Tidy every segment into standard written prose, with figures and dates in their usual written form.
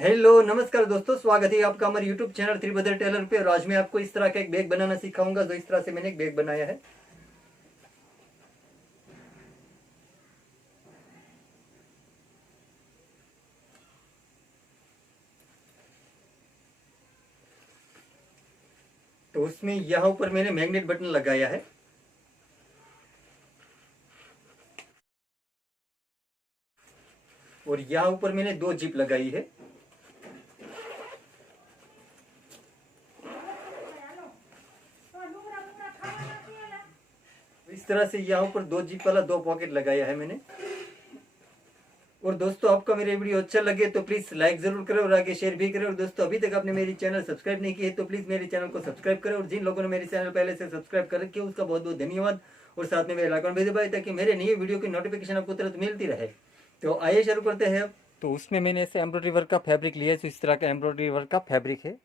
Hello नमस्कार दोस्तों, स्वागत है आपका हमारे यूट्यूब चैनल त्रिभद्र टेलर पे। और आज मैं आपको इस तरह का एक बैग बनाना सिखाऊंगा, जो इस तरह से मैंने एक बैग बनाया है। तो उसमें यहाँ ऊपर मैंने मैग्नेट बटन लगाया है और यहाँ ऊपर मैंने दो जिप लगाई है। इस तरह से यहाँ ऊपर दो जिप वाला दो पॉकेट लगाया है मैंने। और दोस्तों, आपको मेरे वीडियो अच्छा लगे तो प्लीज लाइक जरूर करें और आगे शेयर भी करें। और दोस्तों, अभी तक आपने मेरी चैनल सब्सक्राइब नहीं की है तो प्लीज मेरे चैनल को सब्सक्राइब करें। और जिन लोगों ने मेरे चैनल पहले से सब्सक्राइब कर रखे उसका बहुत बहुत धन्यवाद। और साथ में बेल आइकन भी दबाएं ताकि मेरे नए वीडियो की नोटिफिकेशन आपको तुरंत मिलती रहे। तो आइए शुरू करते हैं। तो उसमें मैंने ऐसे एम्ब्रॉयडरी वर्क का फैब्रिक लिया है। तो इस तरह का एम्ब्रॉयडरी वर्क का फैब्रिक है।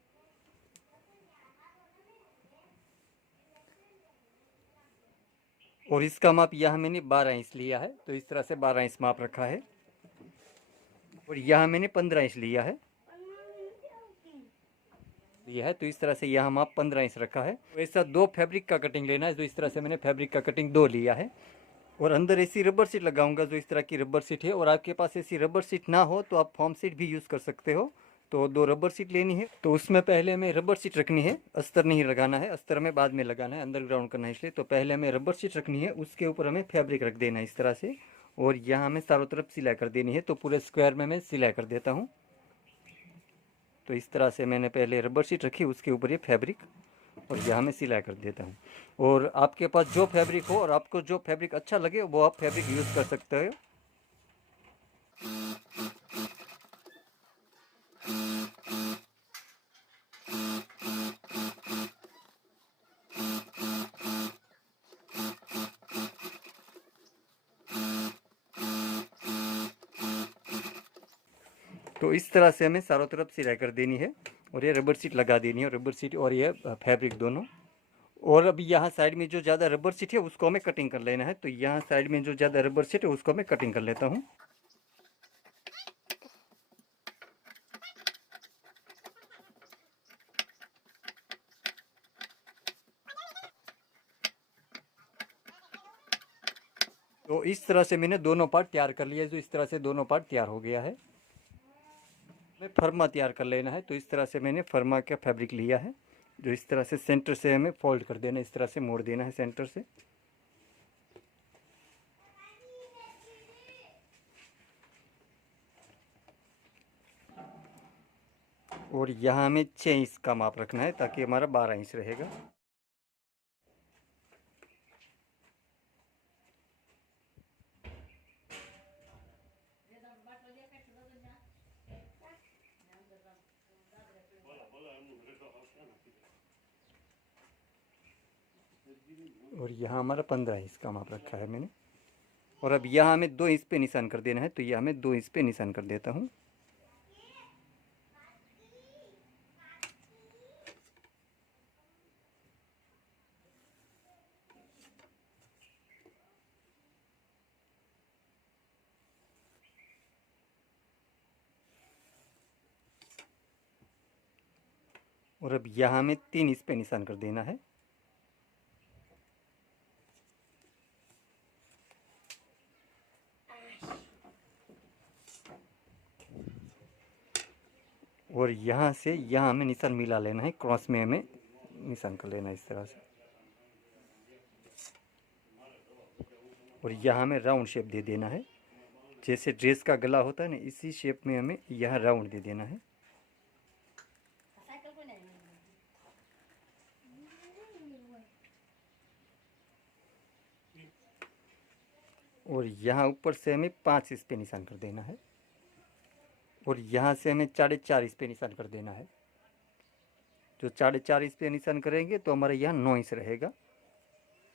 और इसका माप यहाँ मैंने 12 इंच लिया है। तो इस तरह से 12 इंच माप रखा है। और यहाँ मैंने 15 इंच लिया है। तो इस तरह से यहाँ माप 15 इंच रखा है। तो ऐसा दो फैब्रिक का कटिंग लेना है। जो इस तरह से मैंने फैब्रिक का कटिंग दो लिया है। और अंदर ऐसी रबर सीट लगाऊंगा, जो इस तरह की रबर सीट है। और आपके पास ऐसी रबर सीट ना हो तो आप फॉर्म सीट भी यूज़ कर सकते हो। तो दो रबर सीट लेनी है। तो उसमें पहले हमें रबर सीट रखनी है, अस्तर नहीं लगाना है। अस्तर में बाद में लगाना है, अंडरग्राउंड करना है इसलिए। तो पहले हमें रबर सीट रखनी है, उसके ऊपर हमें फैब्रिक रख देना है इस तरह से। और यहाँ हमें चारों तरफ सिलाई कर देनी है। तो पूरे स्क्वायर में मैं सिलाई कर देता हूँ। तो इस तरह से मैंने पहले रबर शीट रखी, उसके ऊपर ये फैब्रिक, और यहाँ मैं सिलाई कर देता हूँ। और आपके पास जो फैब्रिक हो और आपको जो फैब्रिक अच्छा लगे वो आप फैब्रिक यूज़ कर सकते हो। तो इस तरह से हमें चारों तरफ सिलाई कर देनी है। और ये रबर सीट लगा देनी है, रबर सीट और ये फैब्रिक दोनों। और अभी यहाँ साइड में जो ज़्यादा रबर सीट है उसको हमें कटिंग कर लेना है। तो यहाँ साइड में जो ज़्यादा रबर सीट है उसको मैं कटिंग कर लेता हूँ। तो इस तरह से मैंने दोनों पार्ट तैयार कर लिया। जो इस तरह से दोनों पार्ट तैयार हो गया है। हमें फर्मा तैयार कर लेना है। तो इस तरह से मैंने फर्मा का फैब्रिक लिया है। जो इस तरह से सेंटर से हमें फोल्ड कर देना है, इस तरह से मोड़ देना है सेंटर से। और यहाँ हमें 6 इंच का माप रखना है ताकि हमारा 12 इंच रहेगा। और यहाँ हमारा 15 इंच का माप रखा है मैंने। और अब यहाँ हमें 2 इंच पे निशान कर देना है। तो यहाँ हमें 2 इंच पे निशान कर देता हूँ। और अब यहाँ हमें 3 इंच पे निशान कर देना है। और यहाँ से यहाँ हमें निशान मिला लेना है, क्रॉस में हमें निशान कर लेना है इस तरह से। और यहाँ हमें राउंड शेप दे देना है, जैसे ड्रेस का गला होता है ना, इसी शेप में हमें यहाँ राउंड दे देना है। और यहाँ ऊपर से हमें 5 इंच पे निशान कर देना है। और यहाँ से हमें 4.5 इंच पे निशान कर देना है। जो 4.5 इंच पे निशान करेंगे तो हमारे यहाँ 9 इंच रहेगा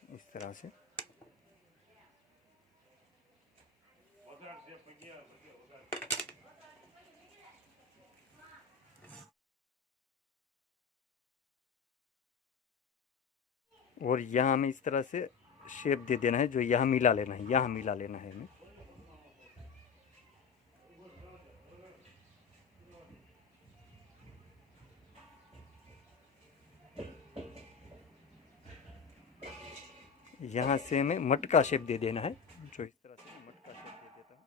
इस तरह से। और यहाँ हमें इस तरह से शेप दे देना है, जो यहाँ मिला लेना है, यहाँ मिला लेना है हमें। यहाँ से हमें मटका शेप दे देना है, जो इस तरह से मटका शेप दे देता हूँ।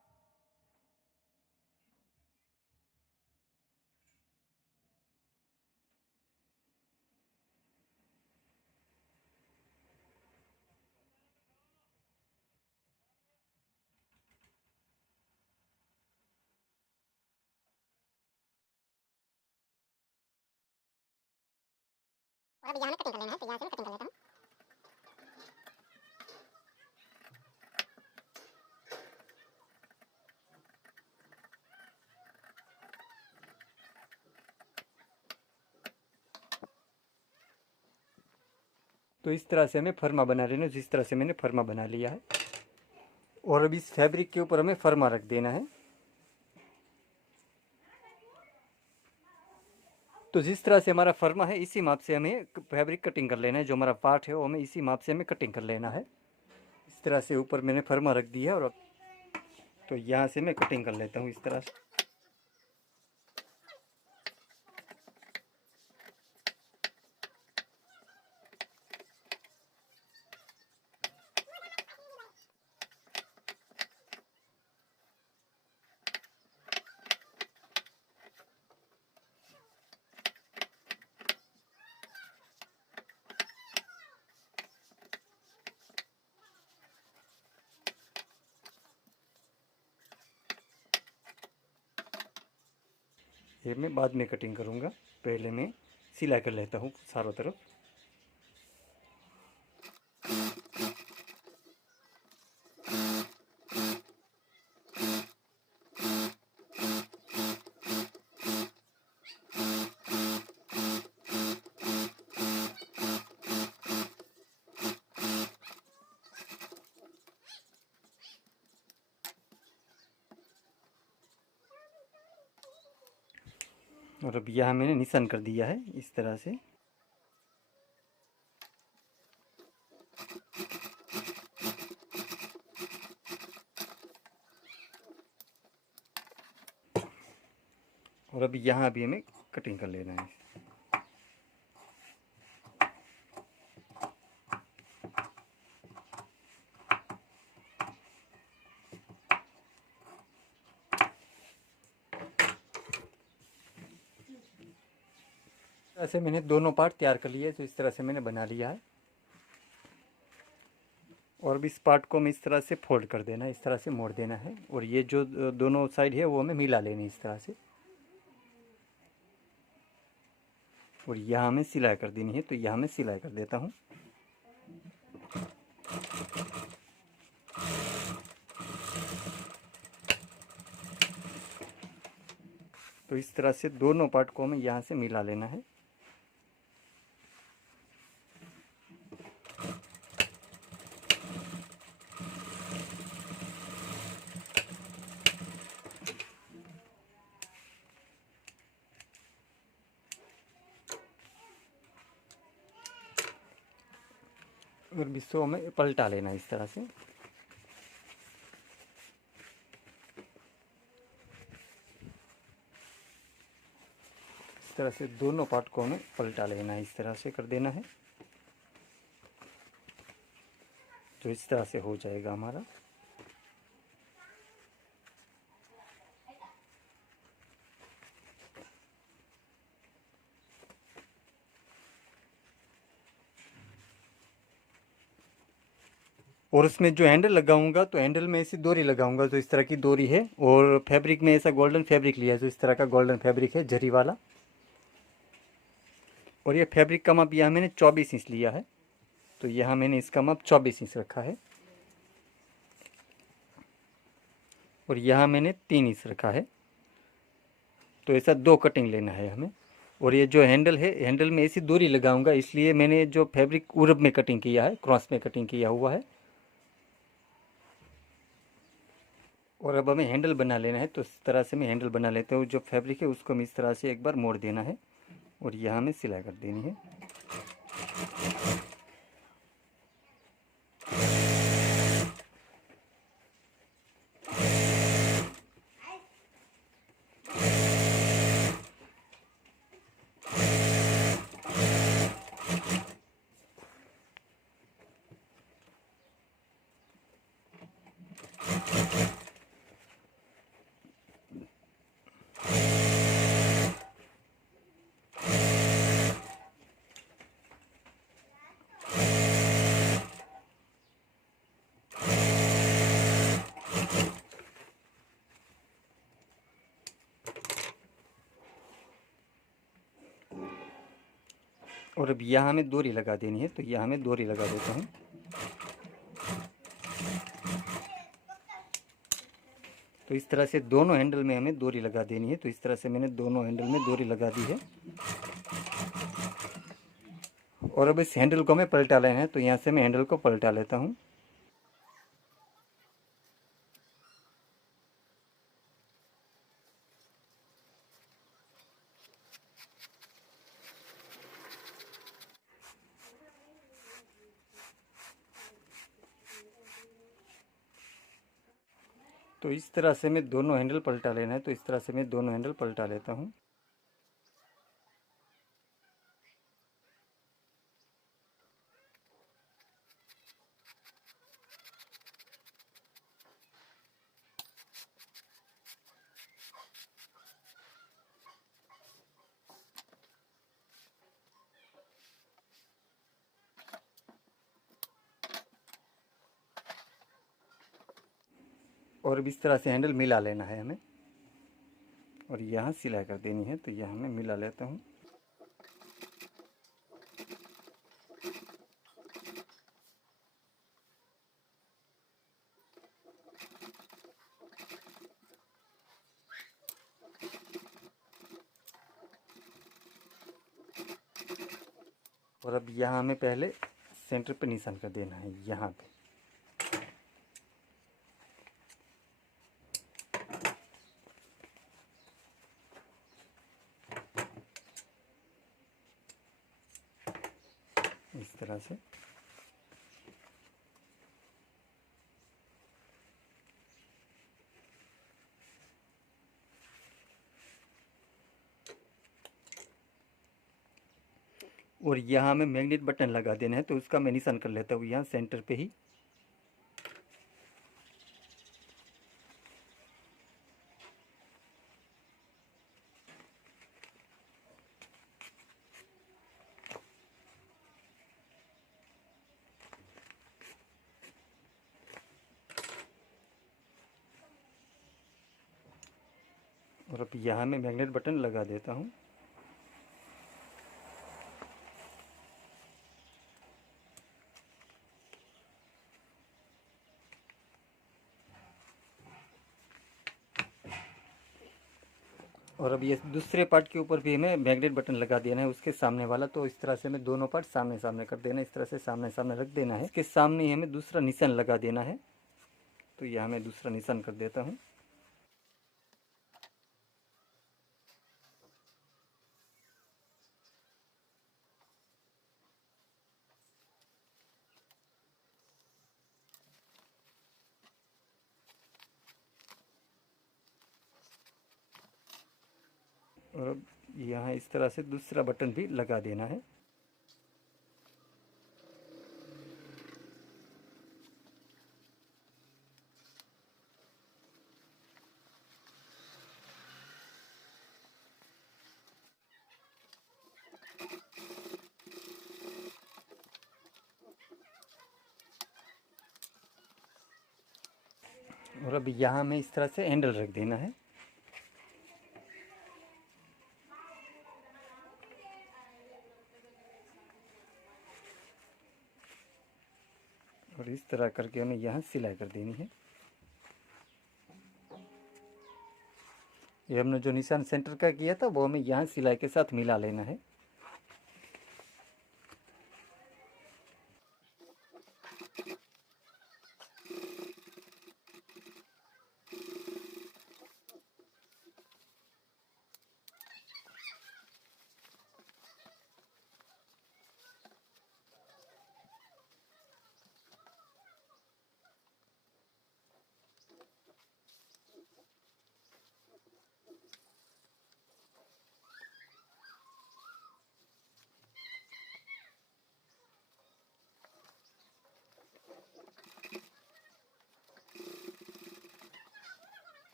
और अभी यहाँ हमें कटिंग कर लेना है, तो यहाँ से मैं कटिंग कर लेता हूँ। तो इस तरह से हमें फर्मा बना लेना, जिस तरह से मैंने फर्मा बना लिया है। और अब इस फैब्रिक के ऊपर हमें फर्मा रख देना है। तो जिस तरह से हमारा फर्मा है, इसी माप से हमें फैब्रिक कटिंग कर लेना है। जो हमारा पार्ट है वो हमें इसी माप से हमें कटिंग कर लेना है। इस तरह से ऊपर मैंने फर्मा रख दिया है। और तो यहाँ से मैं कटिंग कर लेता हूँ इस तरह से। ये मैं बाद में कटिंग करूँगा, पहले मैं सिलाई कर लेता हूँ चारों तरफ। और अब यहाँ मैंने निशान कर दिया है इस तरह से। और अब यहाँ भी हमें कटिंग कर लेना है। ऐसे मैंने दोनों पार्ट तैयार कर लिए, तो इस तरह से मैंने बना लिया है। और अब इस पार्ट को हमें इस तरह से फोल्ड कर देना है, इस तरह से मोड़ देना है। और ये जो दोनों साइड है वो हमें मिला लेनी है इस तरह से। और यहाँ हमें सिलाई कर देनी है, तो यहाँ मैं सिलाई कर देता हूँ। तो इस तरह से दोनों पार्ट को हमें यहाँ से मिला लेना है। और इसको हमें पलटा लेना है इस तरह से। इस तरह से दोनों पार्ट को हमें पलटा लेना है, इस तरह से कर देना है। तो इस तरह से हो जाएगा हमारा। और उसमें जो हैंडल लगाऊंगा, तो हैंडल में ऐसी डोरी लगाऊंगा जो इस तरह की डोरी है। और फैब्रिक में ऐसा गोल्डन फैब्रिक लिया है, जो इस तरह का गोल्डन फैब्रिक है, जरी वाला। और ये फैब्रिक का माप यहाँ मैंने 24 इंच लिया है। तो यहाँ मैंने इसका माप 24 इंच रखा है। और यहाँ मैंने 3 इंच रखा है। तो ऐसा 2 कटिंग लेना है हमें। और ये जो हैंडल है, हैंडल में ऐसी डोरी लगाऊंगा, इसलिए मैंने जो फैब्रिक उरब में कटिंग किया है, क्रॉस में कटिंग किया हुआ है। और अब हमें हैंडल बना लेना है। तो इस तरह से मैं हैंडल बना लेता हूँ। जो फैब्रिक है उसको हमें इस तरह से एक बार मोड़ देना है। और यहाँ हमें सिलाई कर देनी है। और अब यहाँ हमें डोरी लगा देनी है, तो यहाँ हमें डोरी लगा देता हूँ। तो इस तरह से दोनों हैंडल में हमें डोरी लगा देनी है। तो इस तरह से मैंने दोनों हैंडल में डोरी लगा दी है। और अब इस हैंडल को हमें पलटा लेना है, तो यहाँ से मैं हैंडल को पलटा लेता हूँ। तो इस तरह से मैं दोनों हैंडल पलटा लेना है, तो इस तरह से मैं दोनों हैंडल पलटा लेता हूँ। और अब इस तरह से हैंडल मिला लेना है हमें, और यहाँ सिलाई कर देनी है। तो यहाँ मैं मिला लेता हूँ। और अब यहाँ हमें पहले सेंटर पे निशान कर देना है, यहाँ पे। इस तरह से। और यहाँ हमें मैग्नेट बटन लगा देना है, तो उसका मैं निशान कर लेता हूँ यहाँ सेंटर पे ही। और अब यहाँ मैं मैग्नेट बटन लगा देता हूँ। और अब ये दूसरे पार्ट के ऊपर भी हमें मैग्नेट बटन लगा देना है, उसके सामने वाला। तो इस तरह से हमें दोनों पार्ट सामने सामने कर देना है, इस तरह से सामने सामने रख देना है। इसके सामने ही हमें दूसरा निशान लगा देना है, तो यहाँ मैं दूसरा निशान कर देता हूँ। और अब यहाँ इस तरह से दूसरा बटन भी लगा देना है। और अब यहाँ हमें इस तरह से हैंडल रख देना है। और इस तरह करके हमें यहाँ सिलाई कर देनी है। ये हमने जो निशान सेंटर का किया था वो हमें यहाँ सिलाई के साथ मिला लेना है।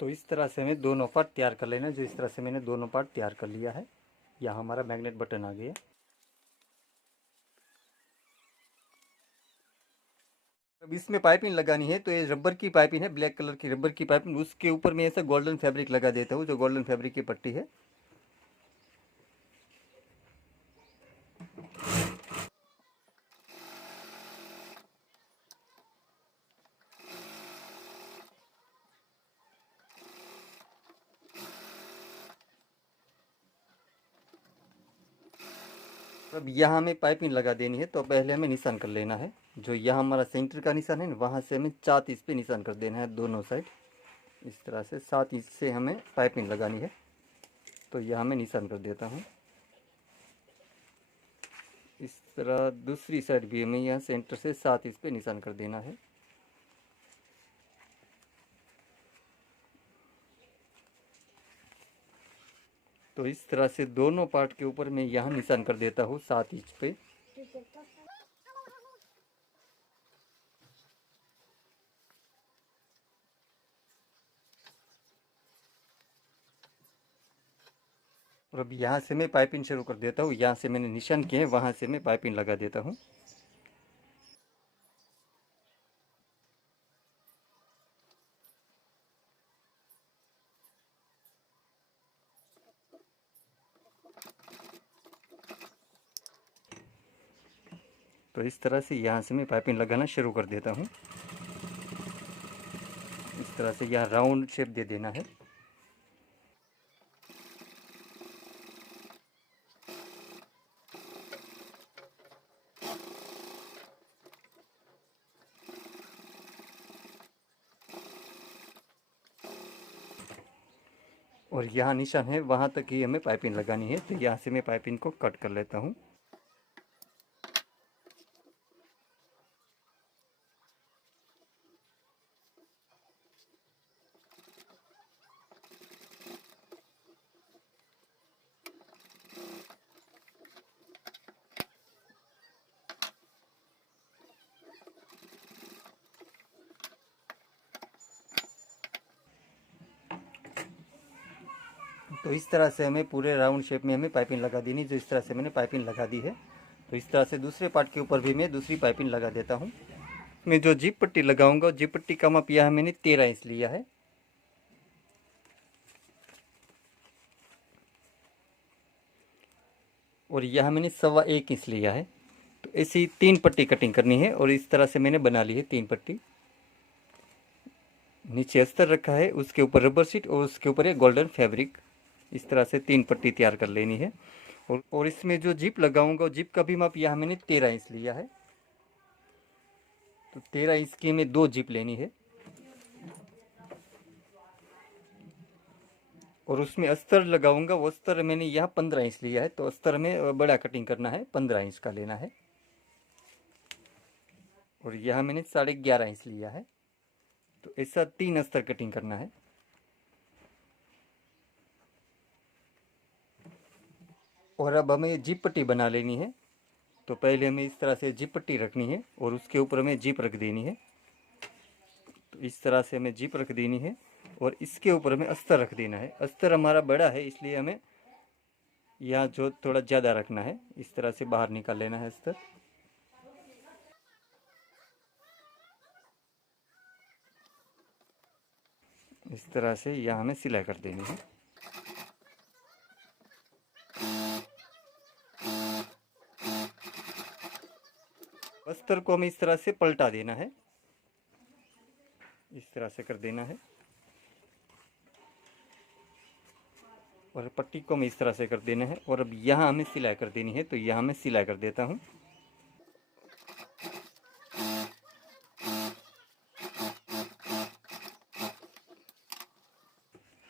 तो इस तरह से हमें दोनों पार्ट तैयार कर लेना है। जो इस तरह से मैंने दोनों पार्ट तैयार कर लिया है। यहाँ हमारा मैग्नेट बटन आ गया। अब इसमें पाइपिंग लगानी है, तो ये रबर की पाइपिंग है, ब्लैक कलर की रबर की पाइपिंग। उसके ऊपर मैं ऐसा गोल्डन फैब्रिक लगा देता हूँ, जो गोल्डन फैब्रिक की पट्टी है। अब यहाँ हमें पाइपिंग लगा देनी है, तो पहले हमें निशान कर लेना है। जो यहाँ हमारा सेंटर का निशान है ना, वहाँ से हमें 7 इंच पे निशान कर देना है दोनों साइड। इस तरह से 7 इंच से हमें पाइपिंग लगानी है। तो यहाँ मैं निशान कर देता हूँ। इस तरह दूसरी साइड भी हमें यहाँ सेंटर से 7 इंच पे निशान कर देना है। तो इस तरह से दोनों पार्ट के ऊपर मैं यहाँ निशान कर देता हूँ 7 इंच पे। और अब यहाँ से मैं पाइपिंग शुरू कर देता हूँ। यहाँ से मैंने निशान किए हैं, वहाँ से मैं पाइपिंग लगा देता हूँ। तो इस तरह से यहाँ से मैं पाइपिंग लगाना शुरू कर देता हूँ। इस तरह से यहाँ राउंड शेप दे देना है। और यहाँ निशान है, वहाँ तक ही हमें पाइपिंग लगानी है। तो यहाँ से मैं पाइपिंग को कट कर लेता हूँ। तो इस तरह से हमें पूरे राउंड शेप में हमें पाइपिंग लगा देनी। जो इस तरह से मैंने पाइपिंग लगा दी है, तो इस तरह से दूसरे पार्ट के ऊपर भी मैं दूसरी पाइपिंग लगा देता हूँ। मैं जो जिप पट्टी लगाऊंगा, जिप पट्टी का माप यहाँ मैंने 13 इंच लिया है। और यहाँ मैंने 1.25 इंच लिया है। तो ऐसी 3 पट्टी कटिंग करनी है। और इस तरह से मैंने बना ली है 3 पट्टी। नीचे अस्तर रखा है, उसके ऊपर रबर शीट और उसके ऊपर एक गोल्डन फैब्रिक। इस तरह से 3 पट्टी तैयार कर लेनी है। और इसमें जो जिप लगाऊंगा, जिप का भी माप यहाँ मैंने 13 इंच लिया है। तो 13 इंच की हमें 2 जिप लेनी है। और उसमें अस्तर लगाऊंगा, वो अस्तर मैंने यहाँ 15 इंच लिया है। तो अस्तर में बड़ा कटिंग करना है, 15 इंच का लेना है। और यहाँ मैंने 11.5 इंच लिया है। तो ऐसा 3 अस्तर कटिंग करना है। और अब हमें जिप पट्टी बना लेनी है। तो पहले हमें इस तरह से जिप पट्टी रखनी है और उसके ऊपर हमें जिप रख देनी है। तो इस तरह से हमें जिप रख देनी है और इसके ऊपर हमें अस्तर रख देना है। अस्तर हमारा बड़ा है, इसलिए हमें यहाँ जो थोड़ा ज़्यादा रखना है। इस तरह से बाहर निकाल लेना है अस्तर। इस तरह से यहाँ हमें सिलाई कर देनी है। अस्तर को हमें इस तरह से पलटा देना है। इस तरह से कर देना है। और पट्टी को हमें इस तरह से कर देना है। और अब यहाँ हमें सिलाई कर देनी है। तो यहाँ मैं सिलाई कर देता हूँ।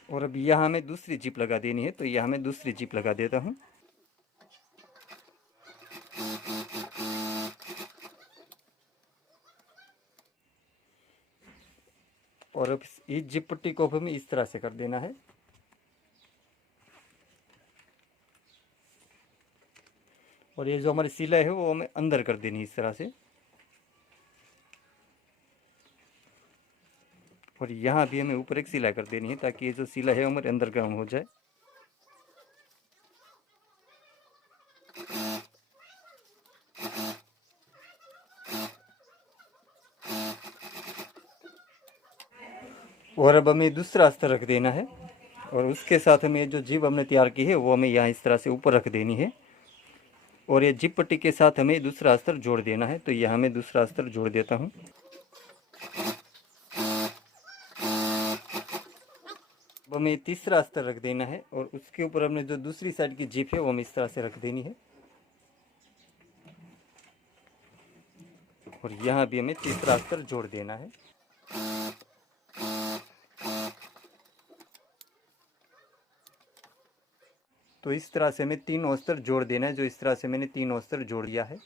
और अब यहाँ हमें दूसरी जिप लगा देनी है। तो यहाँ मैं दूसरी जिप लगा देता हूँ। और अब इस जिप पट्टी को हमें इस तरह से कर देना है। और ये जो हमारी सिलाई है वो हमें अंदर कर देनी है इस तरह से। और यहाँ भी हमें ऊपर एक सिलाई कर देनी है ताकि ये जो सिलाई है हमारे अंदर ग्राउंड हो जाए। और अब हमें दूसरा अस्तर रख देना है और उसके साथ हमें जो जीभ हमने तैयार की है वो हमें यहाँ इस तरह से ऊपर रख देनी है और ये जीभ पट्टी के साथ हमें दूसरा अस्तर जोड़ देना है। तो यहाँ मैं दूसरा अस्तर जोड़ देता हूँ। अब हमें तीसरा अस्तर रख देना है और उसके ऊपर हमने जो दूसरी साइड की जीभ है वो हमें इस तरह से रख देनी है और यहाँ भी हमें तीसरा अस्तर जोड़ देना है। तो इस तरह से हमें तीनों अस्तर जोड़ देना है, जो इस तरह से मैंने तीनों अस्तर जोड़ दिया है।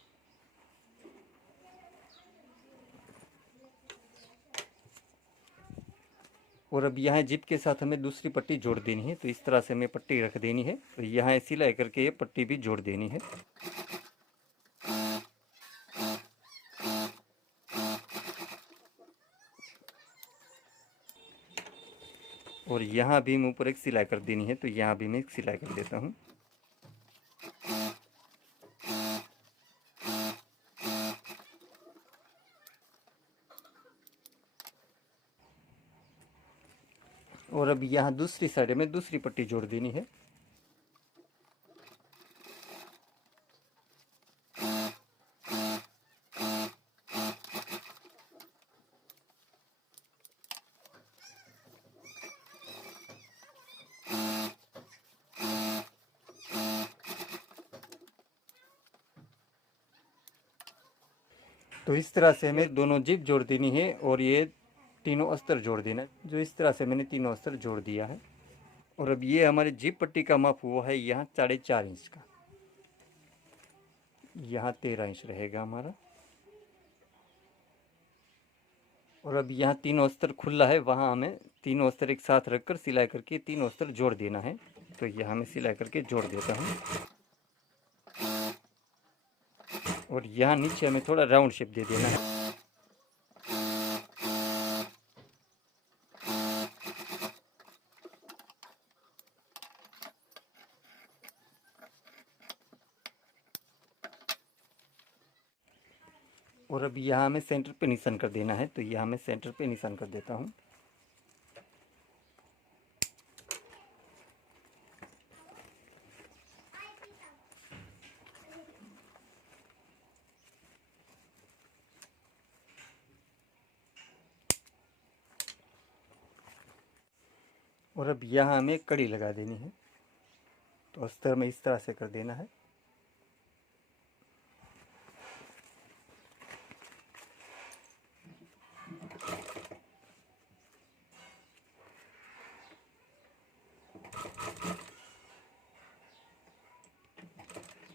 और अब यहाँ जिप के साथ हमें दूसरी पट्टी जोड़ देनी है। तो इस तरह से हमें पट्टी रख देनी है। तो यहाँ सिलाई करके ये पट्टी भी जोड़ देनी है। और यहाँ भी मैं ऊपर एक सिलाई कर देनी है। तो यहाँ भी मैं एक सिलाई कर देता हूँ। और अब यहाँ दूसरी साइड में दूसरी पट्टी जोड़ देनी है। तो इस तरह से हमें दोनों जिप जोड़ देनी है और ये तीनों अस्तर जोड़ देना है, जो इस तरह से मैंने तीनों अस्तर जोड़ दिया है। और अब ये हमारी जिप पट्टी का माप हुआ है यहाँ 4.5 इंच का। यहाँ 13 इंच रहेगा हमारा। और अब यहाँ तीनों अस्तर खुला है, वहाँ हमें तीनों अस्तर एक साथ रखकर सिलाई करके तीनों अस्तर जोड़ देना है। तो यहाँ मैं सिलाई करके जोड़ देता हूँ। और यहाँ नीचे हमें थोड़ा राउंड शेप दे देना है। और अब यहाँ हमें सेंटर पे निशान कर देना है। तो यहाँ मैं सेंटर पे निशान कर देता हूँ। और अब यहाँ हमें कड़ी लगा देनी है। तो अस्तर में इस तरह से कर देना है।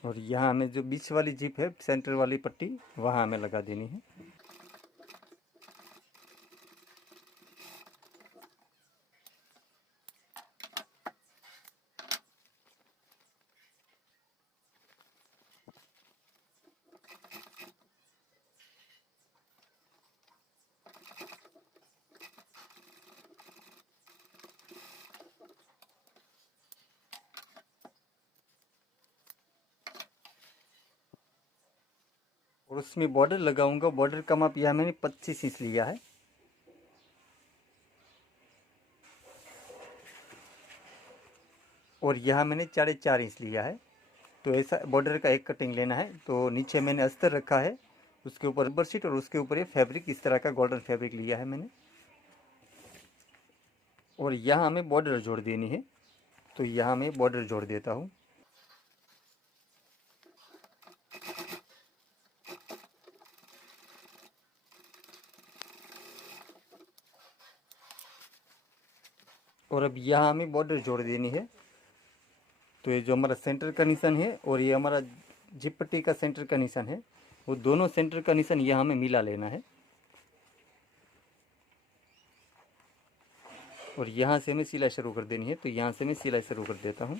और यहाँ हमें जो बीच वाली जिप है, सेंटर वाली पट्टी, वहाँ हमें लगा देनी है। और उसमें बॉर्डर लगाऊंगा। बॉर्डर का माप यहाँ मैंने 25 इंच लिया है। और यहाँ मैंने 4.5 इंच लिया है। तो ऐसा बॉर्डर का एक कटिंग लेना है। तो नीचे मैंने अस्तर रखा है, उसके ऊपर रबर शीट और उसके ऊपर ये फैब्रिक, इस तरह का गोल्डन फैब्रिक लिया है मैंने। और यहाँ हमें बॉर्डर जोड़ देनी है। तो यहाँ मैं बॉर्डर जोड़ देता हूँ। और अब यहाँ हमें बॉर्डर जोड़ देनी है। तो ये जो हमारा सेंटर का निशान है और ये हमारा जिप पट्टी का सेंटर का निशान है, वो दोनों सेंटर का निशान यहाँ हमें मिला लेना है। और यहाँ से हमें सिलाई शुरू कर देनी है। तो यहाँ से मैं सिलाई शुरू कर देता हूँ।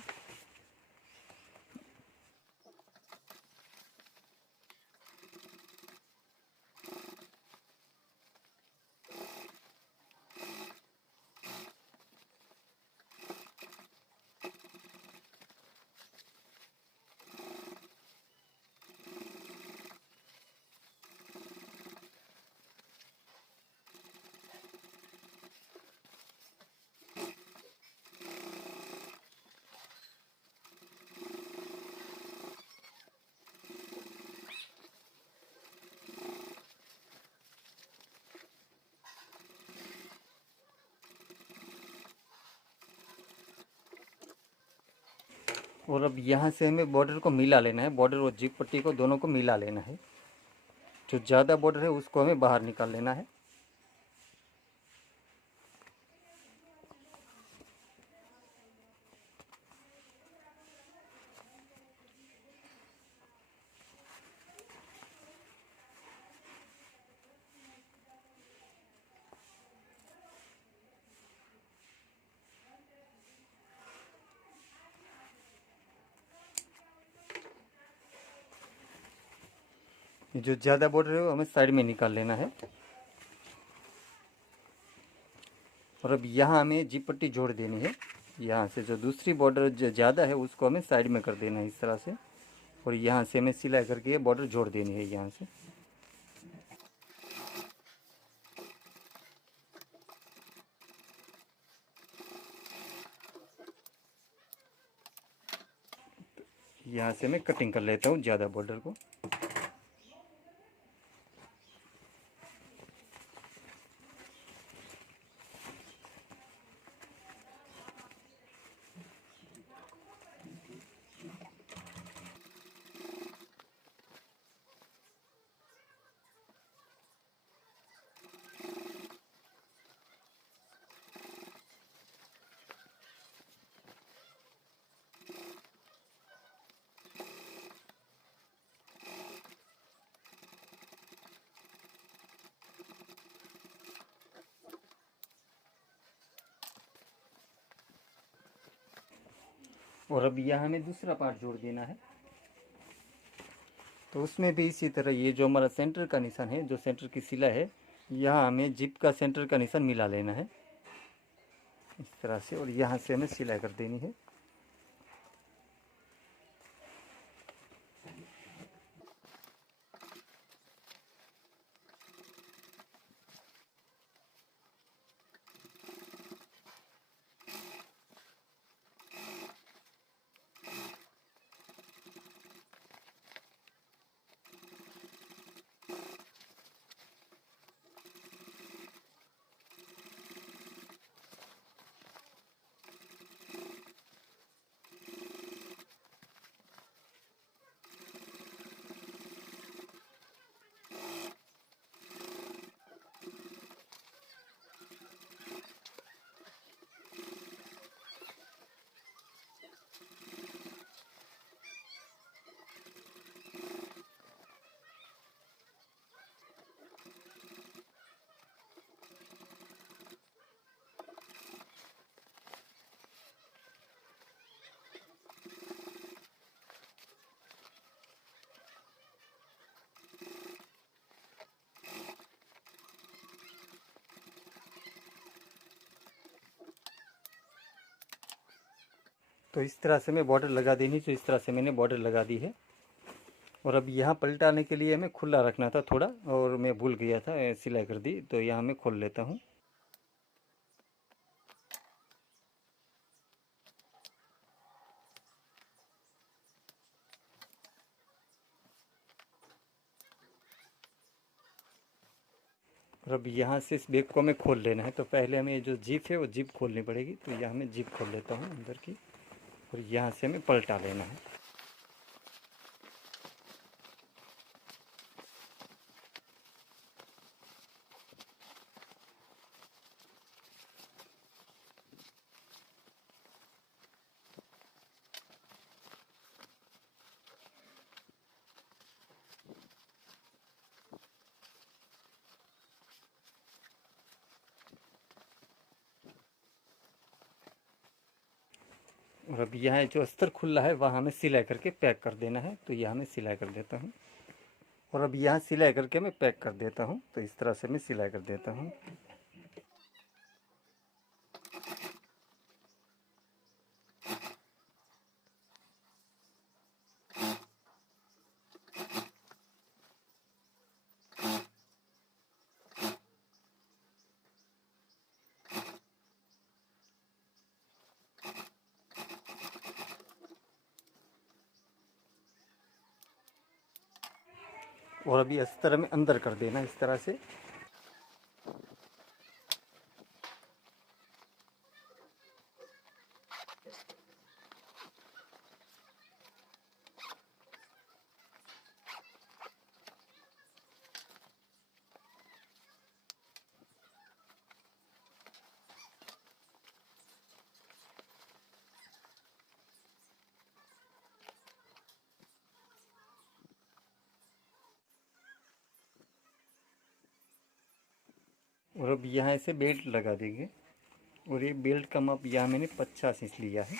और अब यहाँ से हमें बॉर्डर को मिला लेना है, बॉर्डर और जिप पट्टी को दोनों को मिला लेना है। जो ज़्यादा बॉर्डर है उसको हमें बाहर निकाल लेना है। ये जो ज़्यादा बॉर्डर है वो हमें साइड में निकाल लेना है। और अब यहाँ हमें जिप पट्टी जोड़ देनी है। यहाँ से जो दूसरी बॉर्डर जो ज़्यादा है उसको हमें साइड में कर देना है इस तरह से। और यहाँ से हमें सिलाई करके ये बॉर्डर जोड़ देनी है यहाँ से। यहाँ से मैं कटिंग कर लेता हूँ ज़्यादा बॉर्डर को। और अब यहाँ हमें दूसरा पार्ट जोड़ देना है। तो उसमें भी इसी तरह ये जो हमारा सेंटर का निशान है, जो सेंटर की सिलाई है, यहाँ हमें जिप का सेंटर का निशान मिला लेना है इस तरह से। और यहाँ से हमें सिलाई कर देनी है। तो इस तरह से मैं बॉर्डर लगा देनी, तो इस तरह से मैंने बॉर्डर लगा दी है। और अब यहाँ पलटाने के लिए हमें खुला रखना था थोड़ा, और मैं भूल गया था, सिलाई कर दी। तो यहाँ मैं खोल लेता हूँ। और अब यहाँ से इस बैग को हमें खोल लेना है। तो पहले हमें ये जो जिप है वो जिप खोलनी पड़ेगी। तो यहाँ मैं जिप खोल लेता हूँ अंदर की, और यहाँ से हमें पलटा लेना है। और अब यहाँ जो अस्तर खुला है वहाँ हमें सिलाई करके पैक कर देना है। तो यहाँ मैं सिलाई कर देता हूँ। और अब यहाँ सिलाई करके मैं पैक कर देता हूँ। तो इस तरह से मैं सिलाई कर देता हूँ। और अभी अस्तर में अंदर कर देना इस तरह से। और अब यहाँ से बेल्ट लगा देंगे। और ये बेल्ट का माप यहाँ मैंने 50 इंच लिया है।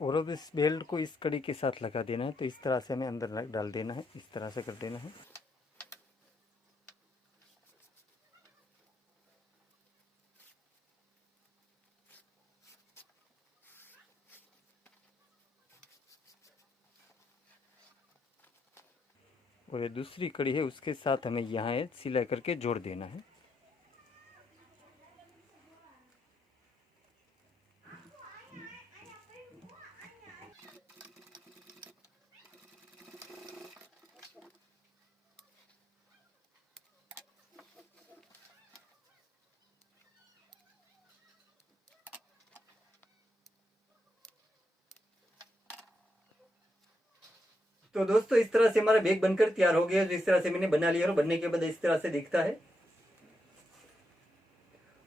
और अब इस बेल्ट को इस कड़ी के साथ लगा देना है। तो इस तरह से हमें अंदर डाल देना है, इस तरह से कर देना है। और ये दूसरी कड़ी है, उसके साथ हमें यहाँ सिलाई करके जोड़ देना है। तो दोस्तों इस तरह से हमारा बैग बनकर तैयार हो गया। जो इस तरह से मैंने बना लिया और बनने के बाद इस तरह से दिखता है।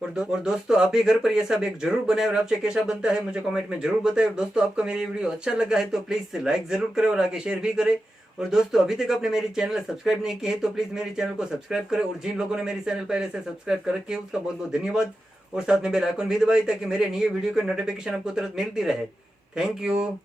और दोस्तों आप भी घर पर ऐसा बैग जरूर बनाएं और आपसे कैसा बनता है मुझे कमेंट में जरूर बताएं। और दोस्तों आपको मेरी वीडियो अच्छा लगा है तो प्लीज लाइक जरूर करें और आगे शेयर भी करें। और दोस्तों अभी तक आपने मेरी चैनल सब्सक्राइब नहीं की है तो प्लीज मेरे चैनल को सब्सक्राइब करें। और जिन लोगों ने मेरी चैनल पहले से सब्सक्राइब कर रखी है उसका बहुत बहुत धन्यवाद। और साथ में बेल आइकन भी दबाएं ताकि मेरे नए वीडियो की नोटिफिकेशन आपको तुरंत मिलती रहे। Thank you.